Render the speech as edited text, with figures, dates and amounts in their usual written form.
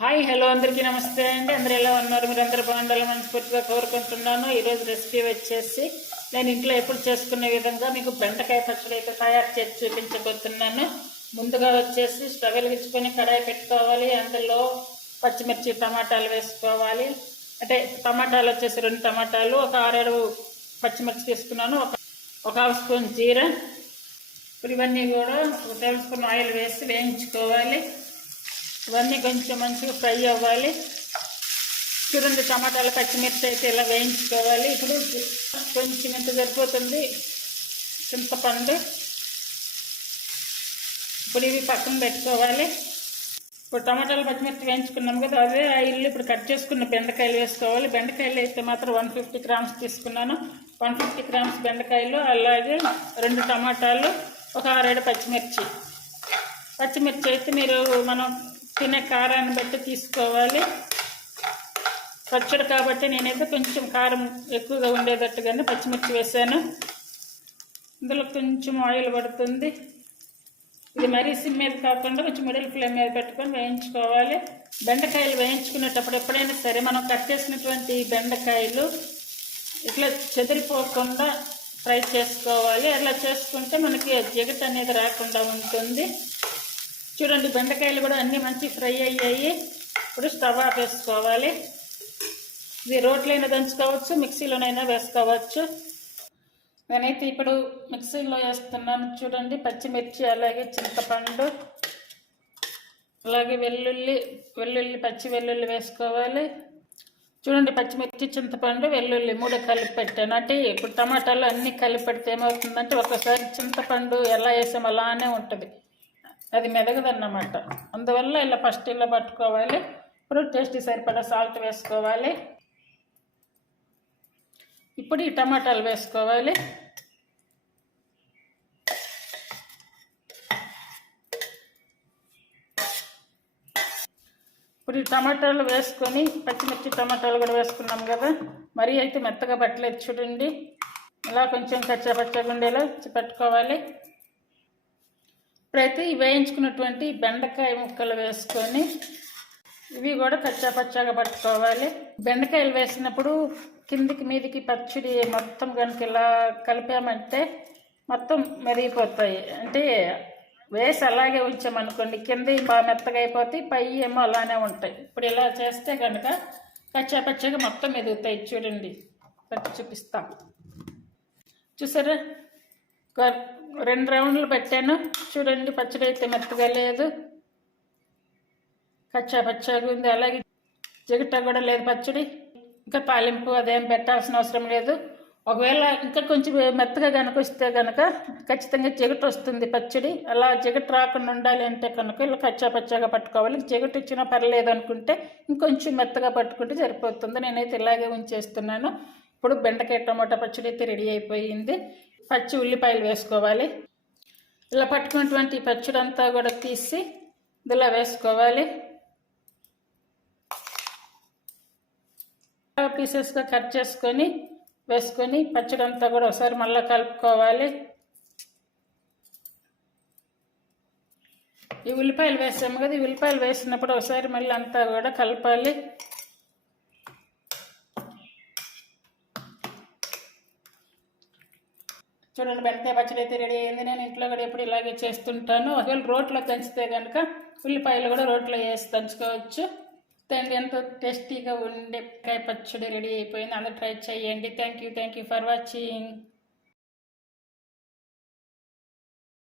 Hi hello అందరికీ నమస్తే అండి. అందరూ ఎలా ఉన్నారు? మీరు అందరూ బాగుండాలని మనస్ఫూర్తిగా కోరుకుంటున్నాను. ఈరోజు రెసిపీ వచ్చేసి నేను ఇంట్లో ఎప్పుడు చేసుకునే విధంగా మీకు బెండకాయ పచ్చడి అయితే తయారు చేసి చూపించబోతున్నాను. ముందుగా వచ్చేసి స్టవ్ వెలిగించుకొని కడాయి పెట్టుకోవాలి. అందులో పచ్చిమిర్చి టమాటాలు వేసుకోవాలి. అంటే టమాటాలు వచ్చేసి 2 టమాటాలు, ఒక 6-7 పచ్చిమిర్చి తీసుకున్నాను, ఒక హాఫ్ స్పూన్ జీరా. ఇప్పుడు ఇవన్నీ కూడా 1 టేబుల్ స్పూన్ ఆయిల్ వేసి వేయించుకోవాలి. ఇవన్నీ కొంచెం మంచిగా ఫ్రై అవ్వాలి. చూడండి, టమాటాలు పచ్చిమిర్చి అయితే ఇలా వేయించుకోవాలి. ఇప్పుడు కొంచెం ఎంత సరిపోతుంది చింతపండు. ఇప్పుడు ఇవి పక్కన పెట్టుకోవాలి. ఇప్పుడు టమాటాలు పచ్చిమిర్చి వేయించుకున్నాం కదా, అదే ఆయిల్ ఇప్పుడు కట్ చేసుకున్న బెండకాయలు వేసుకోవాలి. బెండకాయలు అయితే మాత్రం 150 గ్రామ్స్ తీసుకున్నాను. 150 గ్రామ్స్ బెండకాయలు, అలాగే 2 టమాటాలు, ఒక 6-7 పచ్చిమిర్చి అయితే మీరు మనం తినే కారాన్ని బట్టి తీసుకోవాలి. పచ్చడి కాబట్టి నేనైతే కొంచెం కారం ఎక్కువగా ఉండేటట్టుగానే పచ్చిమిర్చి వేసాను. ఇందులో కొంచెం ఆయిల్ పడుతుంది. ఇది మరీ సిమ్ మీద కాకుండా కొంచెం మిడిల్ ఫ్లేమ్ మీద పెట్టుకొని వేయించుకోవాలి. బెండకాయలు వేయించుకునేటప్పుడు ఎప్పుడైనా సరే మనం కట్ చేసినటువంటి బెండకాయలు ఇట్లా చెదిరిపోకుండా ఫ్రై చేసుకోవాలి. అట్లా చేసుకుంటే మనకి జిగట అనేది రాకుండా ఉంటుంది. చూడండి, బెండకాయలు కూడా అన్నీ మంచి ఫ్రై అయ్యాయి. ఇప్పుడు స్టవ్ ఆఫ్ వేసుకోవాలి. ఇది రోట్లైనా దంచుకోవచ్చు, మిక్సీలోనైనా వేసుకోవచ్చు. నేనైతే ఇప్పుడు మిక్సీలో వేస్తున్నాను. చూడండి, పచ్చిమిర్చి, అలాగే చింతపండు, అలాగే పచ్చి వెల్లుల్లి వేసుకోవాలి. చూడండి, పచ్చిమిర్చి, చింతపండు, వెల్లుల్లి 3 కలిపి పెట్టాను. అంటే ఇప్పుడు టమాటాలు అన్నీ కలిపి పెడితే ఏమవుతుందంటే ఒకసారి చింతపండు ఎలా వేసామో అలానే ఉంటుంది, అది మెదగదన్నమాట. అందువల్ల ఇలా ఫస్ట్ ఇలా పట్టుకోవాలి. ఇప్పుడు టేస్ట్ సరిపడా సాల్ట్ వేసుకోవాలి. ఇప్పుడు ఈ టమాటాలు వేసుకోవాలి. ఇప్పుడు ఈ టమాటాలు వేసుకొని పచ్చిమిర్చి టమాటాలు కూడా వేసుకున్నాం కదా, మరీ అయితే మెత్తగా పట్టలేదు. చూడండి, ఇలా కొంచెం కచ్చాపచ్చగా ఉండేలా పెట్టుకోవాలి. ఇప్పుడైతే ఈ వేయించుకున్నటువంటి బెండకాయ ముక్కలు వేసుకొని ఇవి కూడా కచ్చాపచ్చాగా పట్టుకోవాలి. బెండకాయలు వేసినప్పుడు కిందికి మీదికి పచ్చడి మొత్తం కనుక ఇలా కలిపామంటే మొత్తం మెరిగిపోతాయి. అంటే వేసి అలాగే ఉంచామనుకోండి, కింద బాగా మెత్తగా అయిపోతాయి, పై ఏమో అలానే ఉంటాయి. ఇప్పుడు ఇలా చేస్తే కనుక కచ్చాపచ్చగా మొత్తం ఎదుగుతాయి. చూడండి, పచ్చి చూపిస్తాం. చూసారా, 2 రౌండ్లు పెట్టాను. చూడండి, పచ్చడి అయితే మెత్తగా లేదు, కచ్చా పచ్చగా ఉంది. అలాగే జిగట కూడా లేదు పచ్చడి. ఇంకా తాలింపు అదేం పెట్టాల్సిన అవసరం లేదు. ఒకవేళ ఇంకా కొంచెం మెత్తగా కనుక వస్తే కనుక ఖచ్చితంగా జిగట వస్తుంది పచ్చడి. అలా జిగట రాకుండా ఉండాలి అంటే కనుక ఇలా కచ్చా పచ్చగా పట్టుకోవాలి. జిగట ఇచ్చినా పర్లేదు అనుకుంటే ఇంకొంచెం మెత్తగా పట్టుకుంటే సరిపోతుంది. నేనైతే ఇలాగే ఉంచేస్తున్నాను. ఇప్పుడు బెండకాయ టమాటా పచ్చడి అయితే రెడీ అయిపోయింది. పచ్చి ఉల్లిపాయలు వేసుకోవాలి. ఇలా పట్టుకున్నటువంటి పచ్చడి అంతా కూడా తీసి ఇలా వేసుకోవాలి. పీసెస్గా కట్ చేసుకొని వేసుకొని పచ్చడి అంతా కూడా ఒకసారి మళ్ళీ కలుపుకోవాలి. ఈ ఉల్లిపాయలు వేసాము కదా, ఈ ఉల్లిపాయలు వేసినప్పుడు ఒకసారి మళ్ళీ అంతా కూడా కలపాలి. చూడండి, బెండకాయ పచ్చడి అయితే రెడీ అయింది. నేను ఇంట్లో కూడా ఎప్పుడు ఇలాగే చేస్తుంటాను. ఒకవేళ రోట్లో దంచితే కనుక ఉల్లిపాయలు కూడా రోట్లో వేసి దంచుకోవచ్చు. ఎంతో టేస్టీగా ఉండే బెండకాయ పచ్చడి రెడీ అయిపోయింది. అందరూ ట్రై చేయండి. Thank you for watching.